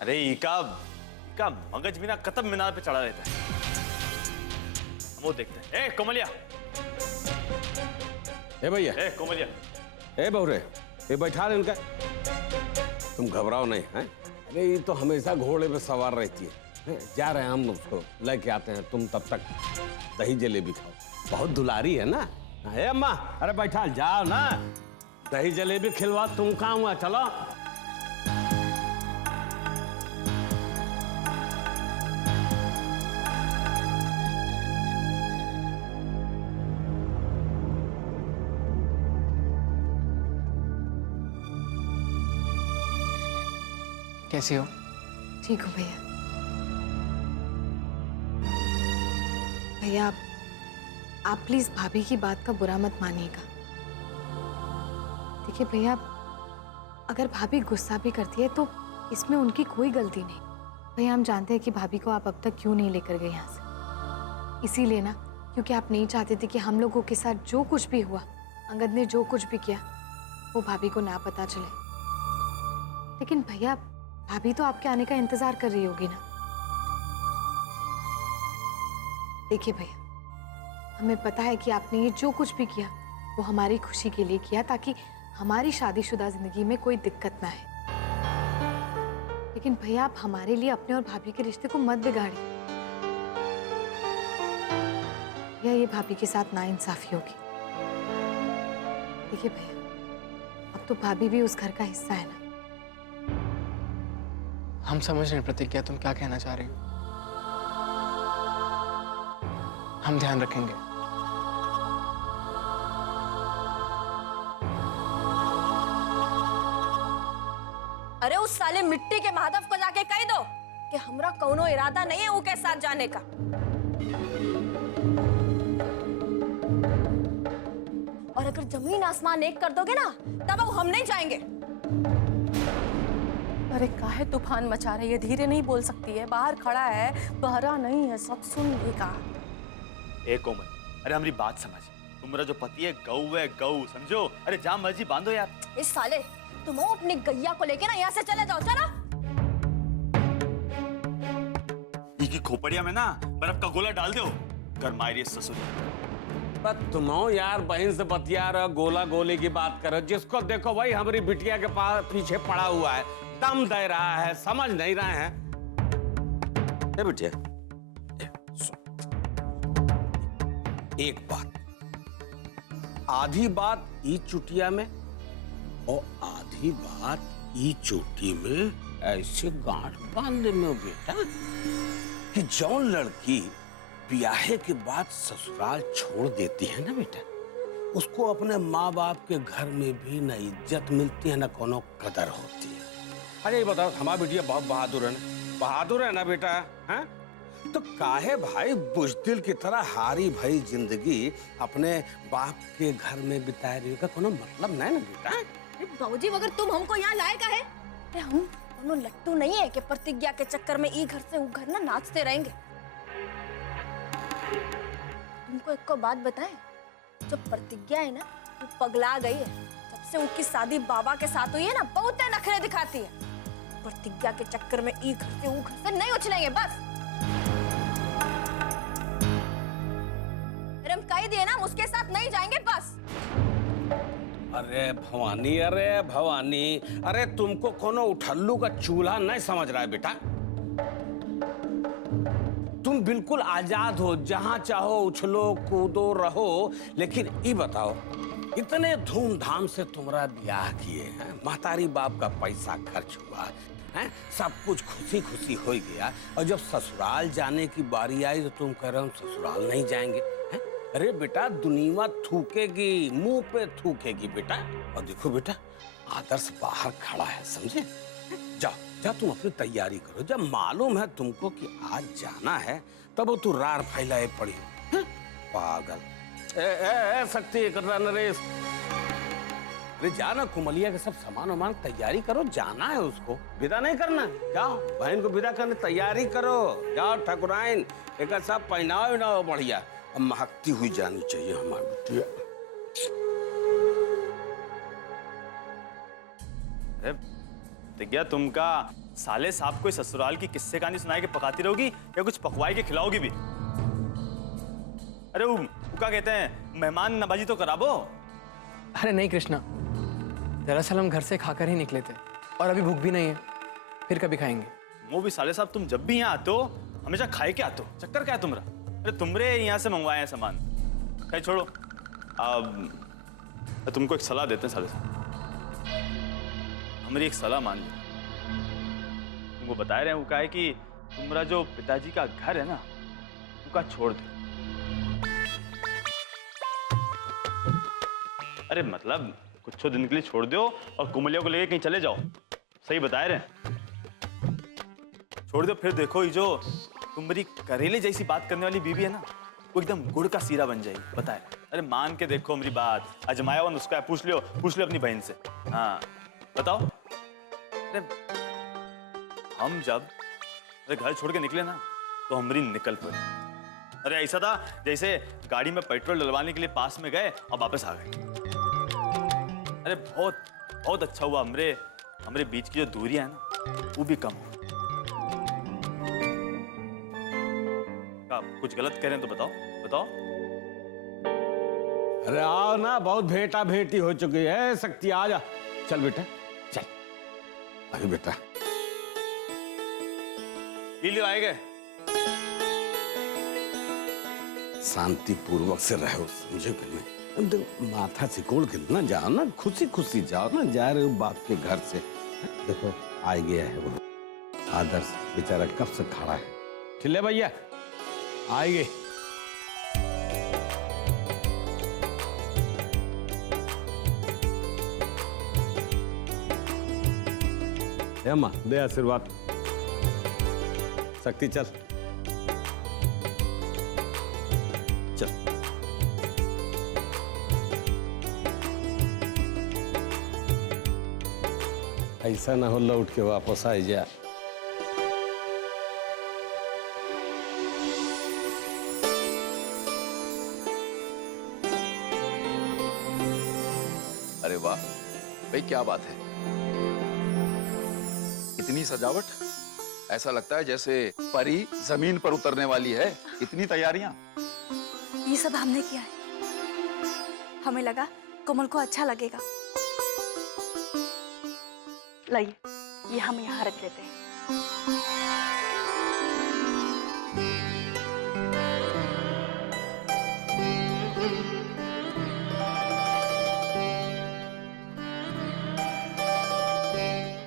अरे इका मगज बिना कतब मीनार पे चढ़ा रहता है। वो देखते हैं। ए कोमलिया, ए भैया, ए कोमलिया, ए बहुरे, ये बैठा रहे इनका। तुम घबराओ नहीं है। अरे ये तो हमेशा घोड़े पे सवार रहती है। जा रहे हैं हम उसको लेके आते हैं। तुम तब तक दही जलेबी खाओ, बहुत दुलारी है ना। हे अम्मा, अरे बैठा जाओ ना, दही जलेबी खिलवा। तुम कहाँ हुआ, चलो। कैसी हो? ठीक हूँ भैया। भैया आप प्लीज भाभी की बात का बुरा मत मानिएगा। देखिए भैया, अगर भाभी गुस्सा भी करती है तो इसमें उनकी कोई गलती नहीं। भैया हम जानते हैं कि भाभी को आप अब तक क्यों नहीं लेकर गए यहाँ से, इसीलिए ना क्योंकि आप नहीं चाहते थे कि हम लोगों के साथ जो कुछ भी हुआ, अंगद ने जो कुछ भी किया, वो भाभी को ना पता चले। लेकिन भैया भाभी तो आपके आने का इंतजार कर रही होगी ना। देखिए भैया, हमें पता है कि आपने ये जो कुछ भी किया वो हमारी खुशी के लिए किया, ताकि हमारी शादीशुदा जिंदगी में कोई दिक्कत ना आए। लेकिन भैया आप हमारे लिए अपने और भाभी के रिश्ते को मत बिगाड़िए। भैया ये भाभी के साथ नाइंसाफी होगी। देखिए भैया, अब तो भाभी भी उस घर का हिस्सा है ना। हम समझ रहे हैं प्रतिज्ञा, तुम क्या कहना चाह रही हो। हम ध्यान रखेंगे। अरे उस साले मिट्टी के महादेव को जाके कह दो कि हमरा कौनो इरादा नहीं है वो के साथ जाने का। और अगर जमीन आसमान एक कर दोगे ना, तब हम नहीं जाएंगे। अरे काहे तूफान मचा रही है? धीरे नहीं बोल सकती है, बाहर खड़ा है, बहरा नहीं है, सब सुन लेगा। ए कोमल, अरे हमारी बात समझ। तुम्हारा जो पति है गऊ है, गऊ समझो। अरे जहाँ मर्जी बांधो यार। इस साले तुम अपनी गैया को लेके ना यहाँ से चले जाओ। चलो। की खोपड़िया में ना बर्फ का गोला डाल दो, गरमाई ससुर। तुम यार बहन से बतिया रहे, गोला गोली की बात करो। जिसको देखो भाई हमारी बिटिया के पास पीछे पड़ा हुआ है, दम दे रहा है, समझ नहीं रहे हैं। बिटिया एक बात, आधी बात ई चुटिया में और आधी बात ई चोटी में ऐसे गांठ बांधने में बेटा, कि जौन लड़की ब्याहे के बाद ससुराल छोड़ देती है ना बेटा, उसको अपने माँ बाप के घर में भी न इज्जत मिलती है, न कोनो कदर होती है। अरे ये बताओ, हमारी बेटिया बहुत बहादुर है ना, बहादुर है ना बेटा, हैं? तो काहे भाई बुज़दिल की तरह हारी भाई जिंदगी अपने बाप के घर में बिताए रही का कोनो मतलब नहीं ना बेटा। बाबूजी मगर तुम हमको यहाँ लाए का है? अरे हम दोनों लट्टू नहीं है कि प्रतिज्ञा के चक्कर में ई घर से वो घर ना नाचते रहेंगे। तुमको एक को बात बताएं, जो प्रतिज्ञा है ना वो पगला गई है। जब से उनकी शादी बाबा के साथ हुई है ना, बहुत नखरे दिखाती है। प्रतिज्ञा के चक्कर में ई घर से वो घर से नहीं उछलेंगे बस। हम कह दिए ना, उसके साथ नहीं जाएंगे बस। अरे भवानी, अरे भवानी, अरे तुमको कोनो उठल्लू का चूल्हा नहीं समझ रहा है बेटा। तुम बिल्कुल आजाद हो, जहां चाहो उछलो कूदो रहो। लेकिन ये बताओ, इतने धूमधाम से तुम्हारा ब्याह किए हैं, महतारी बाप का पैसा खर्च हुआ है, सब कुछ खुशी खुशी हो गया, और जब ससुराल जाने की बारी आई तो तुम कह रहे हो ससुराल नहीं जाएंगे है? अरे बेटा दुनिया थूकेगी, मुंह पे थूकेगी बेटा। और देखो बेटा, आदर्श बाहर खड़ा है, समझे? जाओ जा, तुम अपनी तैयारी करो। जब मालूम है तुमको कि आज जाना है, तब तू रार फैलाए पड़ी हो। पागल। शक्ति कर नरेश, अरे जाना, कुमलिया के सब सामान वामान तैयारी करो, जाना है उसको, विदा नहीं करना। जाओ बहन को विदा करने तैयारी करो, जाओ ठकुराइन एक सब पहनाओ ना बढ़िया, अब महकती हुई जानी चाहिए हमारी बिटिया। प्रतिज्ञा तुमका साले साहब को ससुराल की किस्से कहानी सुनाए के पकाती रहोगी या कुछ पकवाए के खिलाओगी भी? अरे वो क्या कहते हैं, मेहमान नवाजी तो कराबो। अरे नहीं कृष्णा, दरअसल हम घर से खाकर ही निकले थे और अभी भूख भी नहीं है, फिर कभी खाएंगे। वो भी साले साहब, तुम जब भी यहाँ आते हो हमेशा खाए के आते हो, चक्कर क्या है तुम्हारा? अरे तुमरे यहाँ से मंगवाए हैं सामान, कहीं छोड़ो। अब तुमको एक सलाह देते हैं साले साहब, हमारी एक सलाह मान लो। तुमको बता रहे हैं वो क्या है कि तुम्हारा जो पिताजी का घर है ना, वो का छोड़ दो। अरे मतलब कुछ दिन के लिए छोड़ दो और कुमलिया को लेके कहीं चले जाओ। सही बता रहे हैं, छोड़ दो। फिर देखो ये जो तुम्हारी करेले जैसी बात करने वाली बीवी है ना, वो एकदम गुड़ का सीरा बन जाएगी, बताए। अरे मान के देखो मेरी बात, अजमाया हुआ नुस्खा है, पूछ लियो अपनी बहन से। हाँ बताओ। अरे हम जब घर छोड़ के निकले ना तो हमारी निकल पड़ी। अरे ऐसा था जैसे गाड़ी में पेट्रोल डलवाने के लिए पास में गए और वापस आ गए। अरे बहुत अच्छा हुआ, हमरे बीच की जो दूरियां है ना वो भी कम हो। कुछ गलत कह रहे हैं तो बताओ। अरे आओ ना, बहुत भेंटा भेंटी हो चुकी है। शक्ति आ जा, चल बेटा चल। अरे बेटा लियो आएगा। शांति पूर्वक से रहो, समझो कि नहीं? एकदम माथा सिकोड़ के ना जाओ ना, खुशी खुशी जाओ ना, जा रहे हो बाप के घर से। देखो आ गया है वो आदर्श, बेचारा कब से खड़ा है। चले भैया आएंगे। माँ दे आशीर्वाद। शक्ति चल चल। ऐसा ना हो लौट के वापस आ जा। अरे वाह भाई, क्या बात है, इतनी सजावट, ऐसा लगता है जैसे परी जमीन पर उतरने वाली है। इतनी तैयारियां। ये सब हमने किया है, हमें लगा कोमल को अच्छा लगेगा। लाइए, ये हम यहाँ रख देते हैं।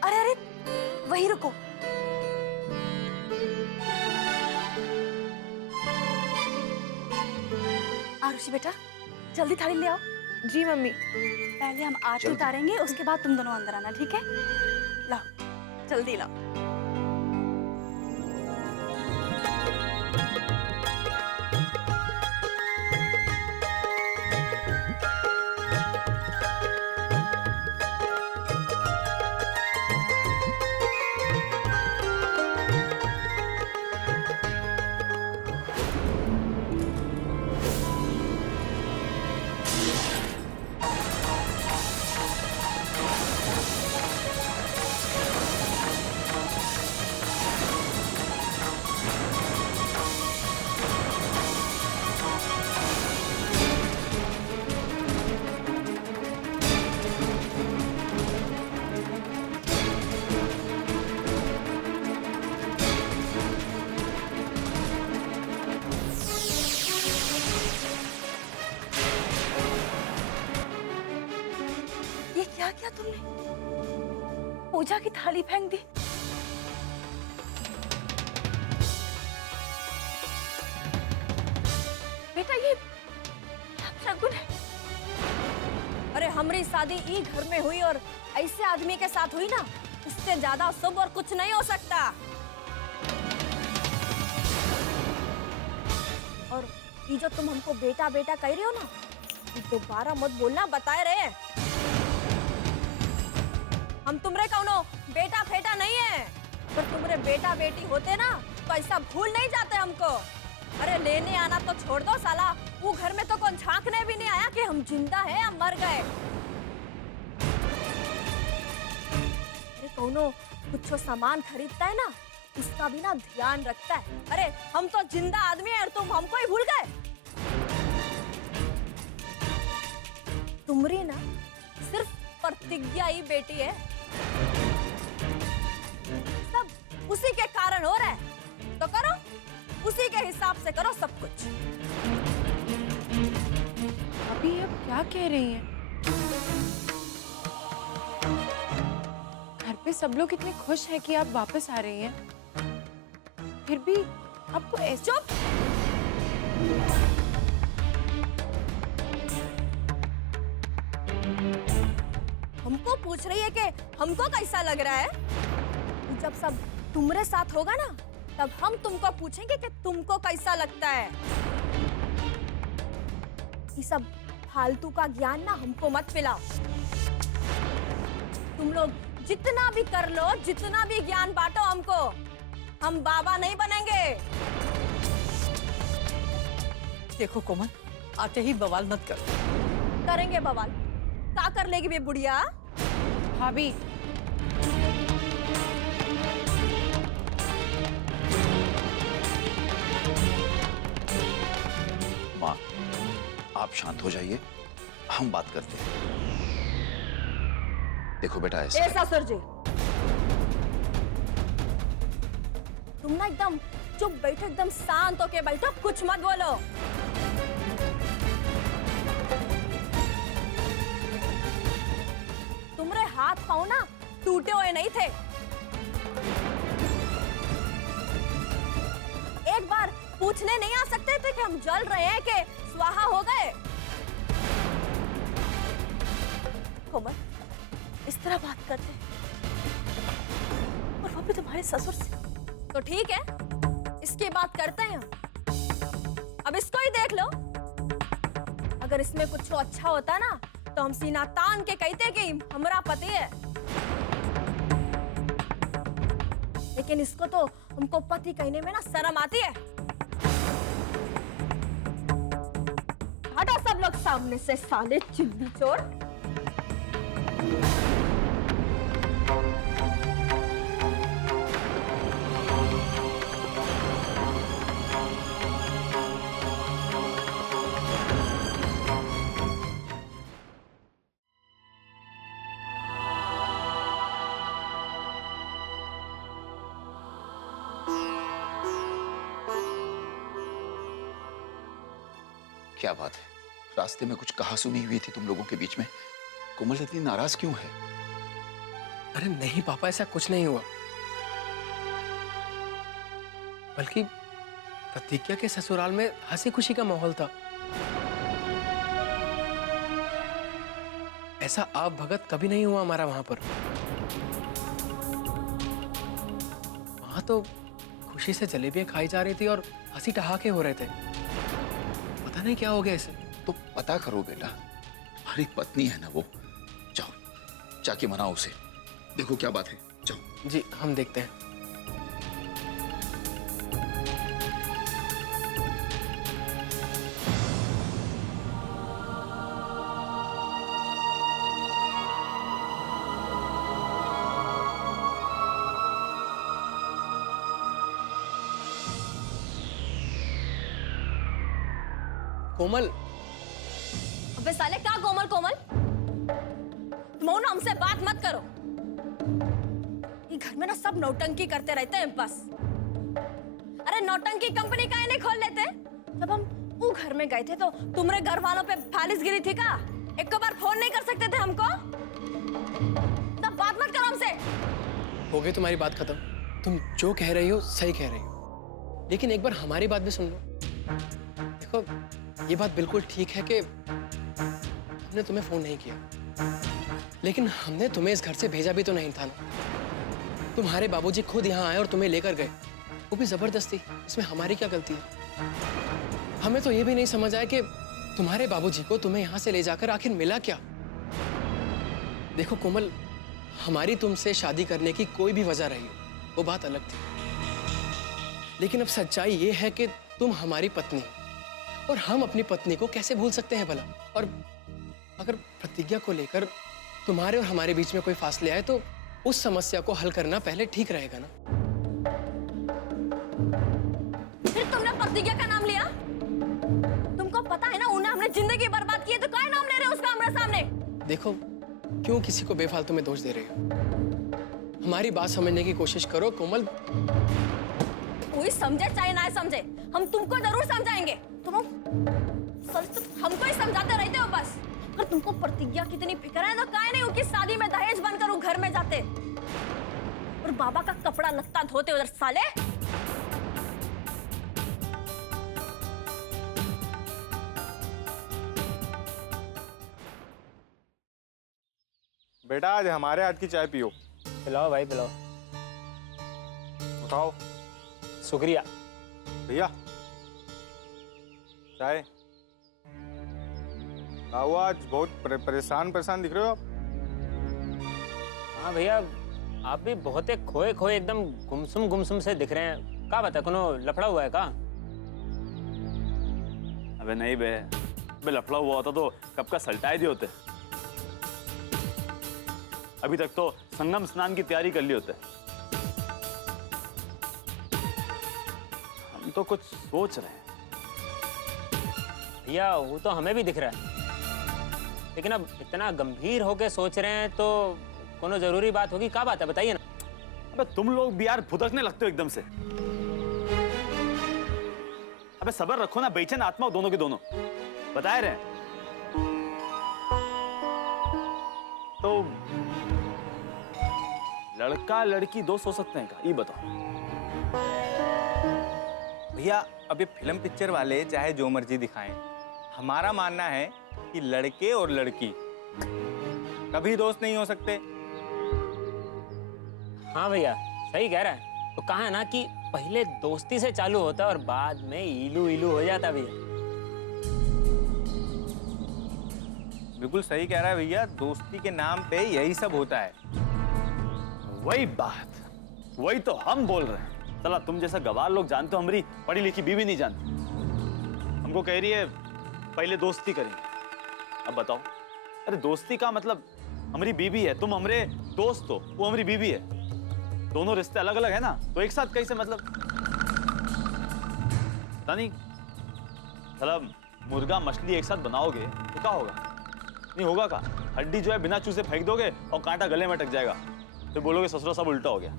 अरे अरे, वहीं रुको। आरुषि बेटा, जल्दी थाली ले आओ। जी मम्मी। पहले हम आरती उतारेंगे, उसके बाद तुम दोनों अंदर आना, ठीक है? लाओ, जल्दी लाओ। क्या किया तुमने? पूजा की थाली फेंक दी। बेटा ये शगुन है। अरे हमारी शादी ई घर में हुई और ऐसे आदमी के साथ हुई ना, इससे ज्यादा शुभ और कुछ नहीं हो सकता। और ये जो तुम हमको बेटा बेटा कह रहे हो ना, दोबारा मत बोलना, बताए रहे। हम तुमरे कौनो बेटा फेटा नहीं है, पर तुमरे बेटा बेटी होते ना तो ऐसा भूल नहीं जाते हमको। अरे लेने आना तो छोड़ दो साला, वो घर में तो कौन झांकने भी नहीं आया कि हम जिंदा है या मर गए। अरे कौनो कुछ सामान खरीदता है ना, उसका भी ना ध्यान रखता है। अरे हम तो जिंदा आदमी हैं और तुम हमको ही भूल गए। तुमरी ना सिर्फ प्रतिज्ञा ही बेटी है, सब उसी के कारण हो रहा है, तो करो उसी के हिसाब से करो सब कुछ। अभी अब क्या कह रही हैं? घर पे सब लोग इतने खुश हैं कि आप वापस आ रही हैं, फिर भी आपको ऐसे चुप। हमको पूछ रही है कि हमको कैसा लग रहा है? जब सब तुम्हारे साथ होगा ना, तब हम तुमको पूछेंगे कि तुमको कैसा लगता है। ये सब फालतू का ज्ञान ना हमको मत पिलाओ। तुम लोग जितना भी कर लो, जितना भी ज्ञान बांटो हमको, हम बाबा नहीं बनेंगे। देखो कोमल, आते ही बवाल मत करो। करेंगे बवाल। क्या कर लेगी बे बुढ़िया? भाभी, माँ, आप शांत हो जाइए, हम बात करते हैं। देखो बेटा, ऐसा ए ससुर जी, तुम ना एकदम चुप बैठो, एकदम शांत होके बैठो, कुछ मत बोलो। तुम्हारे हाथ पांव ना टूटे हुए नहीं थे। एक बार पूछने नहीं आ सकते थे कि हम जल रहे हैं कि स्वाहा हो गए? कोमल, इस तरह बात करते और वो भी तुम्हारे ससुर से, तो ठीक है, इसकी बात करते हैं हम। अब इसको ही देख लो। अगर इसमें कुछ अच्छा होता ना, तो हम सीना तान के कहते कि हमारा पति है, लेकिन इसको तो हमको पति कहने में ना शर्म आती है। हटो सब लोग सामने से, साले चिल्ली चोर। क्या बात है? रास्ते में कुछ कहा सुनी हुई थी तुम लोगों के बीच में? कोमल इतनी नाराज क्यों है? अरे नहीं पापा, ऐसा कुछ नहीं हुआ, बल्कि प्रतिज्ञा के ससुराल में हंसी खुशी का माहौल था। ऐसा आप भगत कभी नहीं हुआ हमारा वहां पर। वहां तो खुशी से जलेबियां खाई जा रही थी और हंसी ठहाके हो रहे थे। पता नहीं क्या हो गया इसे। तो पता करो बेटा, हमारी पत्नी है ना वो। जाओ, जाके मनाओ उसे। देखो क्या बात है, जाओ। जी हम देखते हैं। कोमल, अबे साले, क्या कोमल कोमल? तुम ना हमसे बात मत करो। ये घर में ना सब नौटंकी करते रहते हैं बस। अरे नौटंकी कंपनी का नहीं खोल लेते? जब हम वो घर में गए थे तो तुम्हारे घर वालों पे फालिस गिरी थी का? एक बार फोन नहीं कर सकते थे हमको? तब बात मत करो हमसे। हो गई तुम्हारी बात खत्म। तुम जो कह रही हो सही कह रही हो, लेकिन एक बार हमारी बात भी सुन लो। देखो, ये बात बिल्कुल ठीक है कि हमने तुम्हें फोन नहीं किया, लेकिन हमने तुम्हें इस घर से भेजा भी तो नहीं था ना। तुम्हारे बाबूजी खुद यहाँ आए और तुम्हें लेकर गए, वो भी जबरदस्ती। इसमें हमारी क्या गलती है? हमें तो ये भी नहीं समझ आया कि तुम्हारे बाबूजी को तुम्हें यहाँ से ले जाकर आखिर मिला क्या। देखो कोमल, हमारी तुमसे शादी करने की कोई भी वजह रही हो, वो बात अलग थी, लेकिन अब सच्चाई ये है कि तुम हमारी पत्नी, और हम अपनी पत्नी को कैसे भूल सकते हैं भला? और अगर प्रतिज्ञा को लेकर तुम्हारे और हमारे बीच में कोई फासले आए तो उस समस्या को हल करना पहले ठीक रहेगा ना। फिर तुमने प्रतिज्ञा का नाम लिया? तुमको पता है ना उन्हें हमने जिंदगी बर्बाद की है, तो क्या नाम ले रहे हो उसका हमारे सामने? देखो, क्यों किसी को बेफालतू में दोष दे रहे हो? हमारी बात समझने की कोशिश करो कोमल। कोई समझे चाहे ना समझे, हम तुमको जरूर समझाएंगे। तुम हमको ही समझाते रहते हो बस। अगर तुमको प्रतिज्ञा कितनी फिक्र है तो काहे नहीं उनकी शादी में दहेज बनकर वो घर में जाते और बाबा का कपड़ा लत्ता धोते उधर साले। बेटा आज हमारे हाथ की चाय पियो। पिलाओ भाई पिलाओ। उठाओ। शुक्रिया। भैया चाय। आओ, आज बहुत परेशान दिख रहे हो आप। हाँ भैया, आप भी बहुत खोए खोए एकदम गुमसुम से दिख रहे हैं। क्या बता, कोनो लफड़ा हुआ है का? अबे नहीं बे, लफड़ा हुआ होता तो कब का सल्टाए दिए होते। अभी तक तो संगम स्नान की तैयारी कर ली होते। हम तो कुछ सोच रहे हैं। भैया वो तो हमें भी दिख रहा है, लेकिन अब इतना गंभीर होके सोच रहे हैं तो कोनो जरूरी बात होगी। क्या बात है बताइए ना। अबे तुम लोग भी यार भुदकने लगते हो एकदम से। अबे सब्र रखो ना, बेचैन आत्मा हो दोनों के दोनों, बताए रहे। तो लड़का लड़की दोस्त हो सकते हैं क्या, ये बताओ। भैया अब ये फिल्म पिक्चर वाले चाहे जो मर्जी दिखाएं, हमारा मानना है कि लड़के और लड़की कभी दोस्त नहीं हो सकते। हाँ भैया सही कह रहा है। तो कहा है ना कि पहले दोस्ती से चालू होता है और बाद में इलू इलू हो जाता भैया। बिल्कुल सही कह रहा है भैया, दोस्ती के नाम पे यही सब होता है। वही बात, वही तो हम बोल रहे हैं। चला तुम जैसा गवार लोग जानते हो, हमारी पढ़ी लिखी बीवी नहीं जानती। हमको कह रही है पहले दोस्ती करेंगे। अब बताओ, अरे दोस्ती का मतलब हमारी बीवी है, तुम हमारे दोस्त हो, वो हमारी बीवी है, दोनों रिश्ते अलग अलग है ना, तो एक साथ कैसे मतलब? पता नहीं, चला मुर्गा मछली एक साथ बनाओगे तो क्या होगा? नहीं होगा का? हड्डी जो है बिना चूसे फेंक दोगे और कांटा गले में अटक जाएगा, तो बोलोगे ससुरा सब उल्टा हो गया।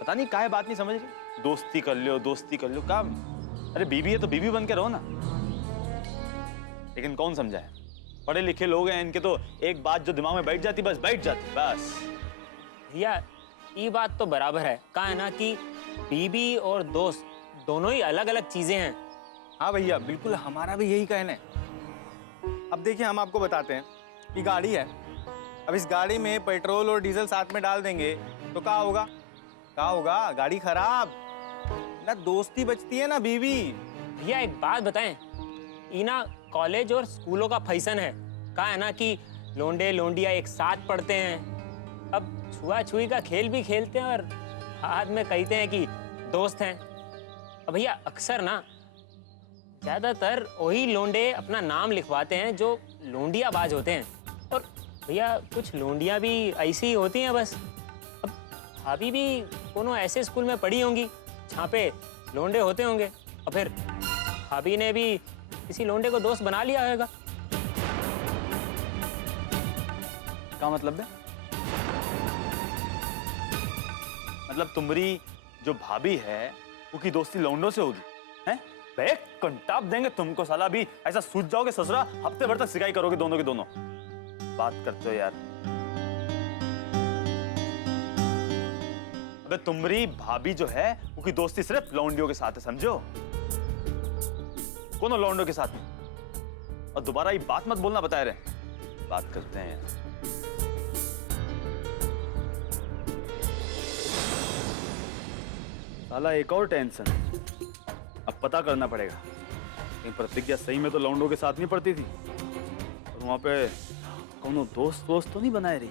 पता नहीं काहे बात नहीं समझ रहे। दोस्ती कर लो, दोस्ती कर लो, काम। अरे बीवी है तो बीवी बन के रहो ना। लेकिन कौन समझाए? पढ़े लिखे लोग हैं, इनके तो एक बात जो दिमाग में बैठ जाती बस बैठ जाती बस। भैया ये बात तो बराबर है। कहा है ना कि बीवी और दोस्त दोनों ही अलग अलग चीजें हैं। हाँ भैया बिल्कुल, हमारा भी यही कहना है। अब देखिए हम आपको बताते हैं कि गाड़ी है, अब इस गाड़ी में पेट्रोल और डीजल साथ में डाल देंगे तो क्या होगा? क्या होगा? गाड़ी खराब। ना दोस्ती बचती है ना बीवी। भैया एक बात बताएं, इना कॉलेज और स्कूलों का फैशन है। कहा है ना कि लोंडे लोंडिया एक साथ पढ़ते हैं, अब छुआ छुई का खेल भी खेलते हैं और हाथ में कहते हैं कि दोस्त हैं। अब भैया अक्सर ना ज्यादातर वही लोंडे अपना नाम लिखवाते हैं जो लोंडियाबाज होते हैं, और भैया कुछ लोंडियां भी ऐसी ही होती हैं बस। अब भाभी भी कोनो ऐसे स्कूल में पढ़ी होंगी जहाँ पे लोंडे होते होंगे, और फिर भाभी ने भी किसी लोंडे को दोस्त बना लिया होगा। क्या मतलब है? मतलब तुम्हारी जो भाभी है वो की दोस्ती लौंडों से होगी हैं? बे कंटाप देंगे तुमको साला, भी ऐसा सूझ जाओगे ससुरा, हफ्ते भर तक सिकाई करोगे दोनों के दोनों। बात करते हो यार। अबे तुम्हारी भाभी जो है वो की दोस्ती सिर्फ लौंडियों के साथ है, समझो? कौन लौंडियों के साथ में? और दोबारा ये बात मत बोलना, बताए रहे। बात करते हैं यार। साला एक और टेंशन, अब पता करना पड़ेगा कहीं प्रतिज्ञा सही में तो लौंडों के साथ नहीं पढ़ती थी और वहां पे कोनो दोस्त तो नहीं बनाए रही।